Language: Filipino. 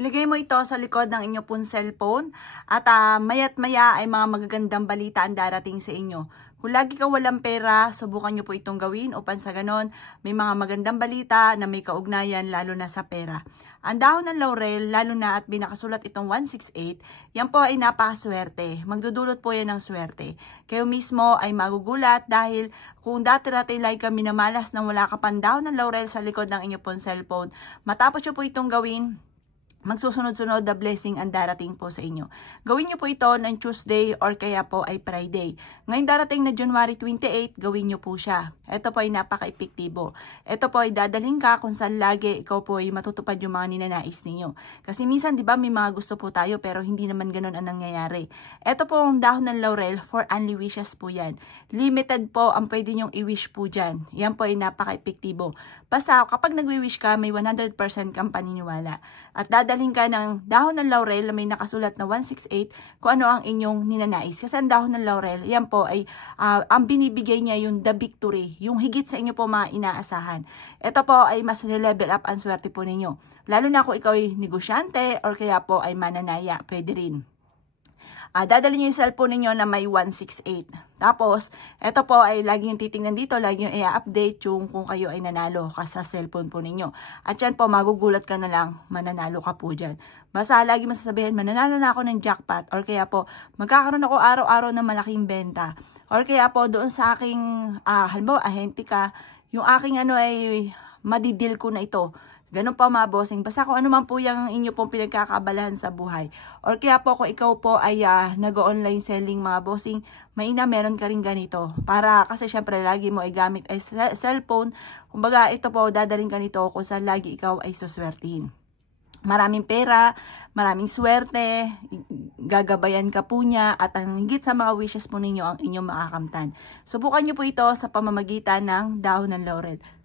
Ilagay mo ito sa likod ng inyo pong cellphone at maya't maya ay mga magagandang balita ang darating sa inyo. Kung lagi ka walang pera, subukan nyo po itong gawin upang sa ganon may mga magandang balita na may kaugnayan lalo na sa pera. Ang dahon ng laurel, lalo na at binakasulat itong 168, yan po ay napakaswerte. Magdudulot po yan ng swerte. Kayo mismo ay magugulat dahil kung dati-dati like ka minamalas nang wala ka pang dahon ng laurel sa likod ng inyo pong cellphone, matapos nyo po itong gawin, magsusunod-sunod na blessing ang darating po sa inyo. Gawin nyo po ito ng Tuesday or kaya po ay Friday. Ngayon darating na January 28, gawin nyo po siya. Ito po ay napaka-epektibo. Ito po ay dadalhin ka kung saan lagi ikaw po ay matutupad yung mga ninanais ninyo. Kasi minsan di ba may mga gusto po tayo pero hindi naman ganun ang nangyayari. Ito po ang dahon ng laurel for only wishes po yan. Limited po ang pwede nyong i-wish po dyan. Yan po ay napaka-epektibo. Basta kapag nag-wish ka, may 100% kang paniniwala. At dadalhin ka ng dahon ng laurel na may nakasulat na 168 kung ano ang inyong ninanais. Kasi ang dahon ng laurel, yan po ay ang binibigay niya yung the victory, yung higit sa inyo po mga inaasahan. Ito po ay mas level up ang swerte po ninyo. Lalo na kung ikaw ay negosyante or kaya po ay mananaya, pwede rin. Dadalhin nyo yung cellphone ninyo na may 168. Tapos, ito po ay lagi yung titingnan dito, lagi yung i-update yung kung kayo ay nanalo ka sa cellphone po ninyo. At yan po, magugulat ka na lang, mananalo ka po dyan. Basta lagi masasabihin, mananalo na ako ng jackpot or kaya po, magkakaroon ako araw-araw ng malaking benta. Or kaya po, doon sa aking, halimbawa, ahente ka, yung aking ano ay madidil ko na ito. Ganun po mga bossing. Basta kung ano man po yung inyo pong pinagkakabalahan sa buhay. Or kaya po kung ikaw po ay nag-online selling mga bossing, meron ka rin ganito. Para kasi syempre lagi mo ay gamit ay cellphone. Kumbaga ito po dadaling ka nito kung saan lagi ikaw ay suswertihin. Maraming pera, maraming swerte, gagabayan ka po niya at ang higit sa mga wishes po ninyo ang inyong makakamtan. Subukan nyo po ito sa pamamagitan ng dahon ng laurel.